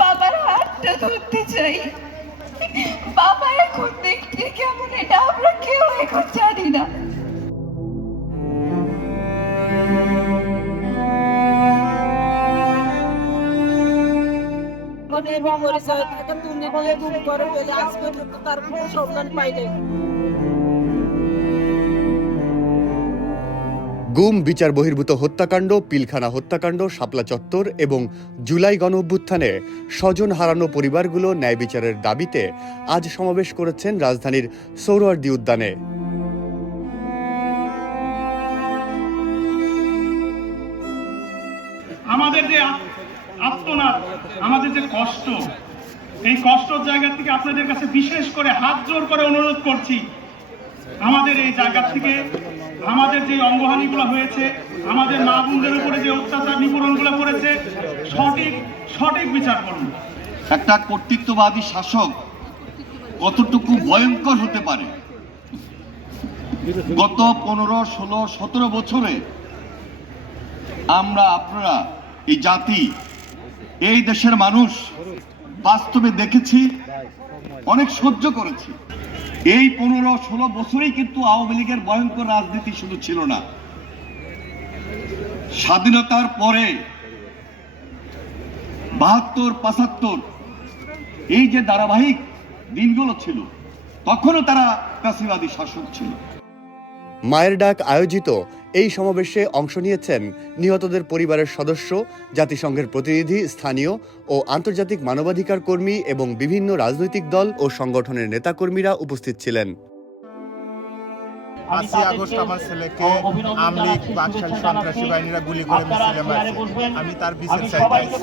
বাবার হাতটা ধরতে চাই। বাবা এখন দেখতে কেমন এটা আমরা কেউ এখন জানি না। গুম, বিচার বহির্ভূত হত্যাকাণ্ড, পিলখানা হত্যাকাণ্ড, শাপলা চত্বর এবং জুলাই গণঅভ্যুত্থানে স্বজন হারানো পরিবারগুলো ন্যায় বিচারের দাবিতে আজ সমাবেশ করেছেন রাজধানীর সোহরাওয়ার্দী উদ্যানে। আমাদের যে আত্মনাদ, আমাদের যে কষ্ট, এই কষ্টের জায়গা থেকে আপনাদের কাছে বিশেষ করে হাত জোর করে অনুরোধ করছি, আমাদের এই জায়গা থেকে আমাদের যে অঙ্গহানিগুলো হয়েছে, আমাদের মা বোনদের উপরে যে অত্যাচার নিপীড়নগুলো করেছে, সঠিক বিচার করুন। একটা কর্তৃত্ববাদী শাসক কতটুকু ভয়ঙ্কর হতে পারে। গত 15, 16, 17 বছরে আপনারা এই জাতি, এই দেশের মানুষ বাস্তবে দেখেছি, অনেক সহ্য করেছি। এই 15, 16 বছরেই কিন্তু আওয়ামী লীগের ভয়ঙ্কর রাজনীতি শুধু ছিল না, স্বাধীনতার পরে 72, 75 এই যে ধারাবাহিক দিনগুলো ছিল, তখনও তারা ফ্যাসিবাদী শাসক ছিল। মায়ের ডাক আয়োজিত এই সমাবেশে অংশ নিয়েছেন নিহতদের পরিবারের সদস্য, জাতিসংঘের প্রতিনিধি, স্থানীয় ও আন্তর্জাতিক মানবাধিকার কর্মী এবং বিভিন্ন রাজনৈতিক দল ও সংগঠনের নেতাকর্মীরা উপস্থিত ছিলেন। 5 আগস্ট আমার ছেলেকে আমলিগ বাকশালী সন্ত্রাসী বাহিনীরা গুলি করে মিছিলে মারছে। আমি তার বিচার চাইছি।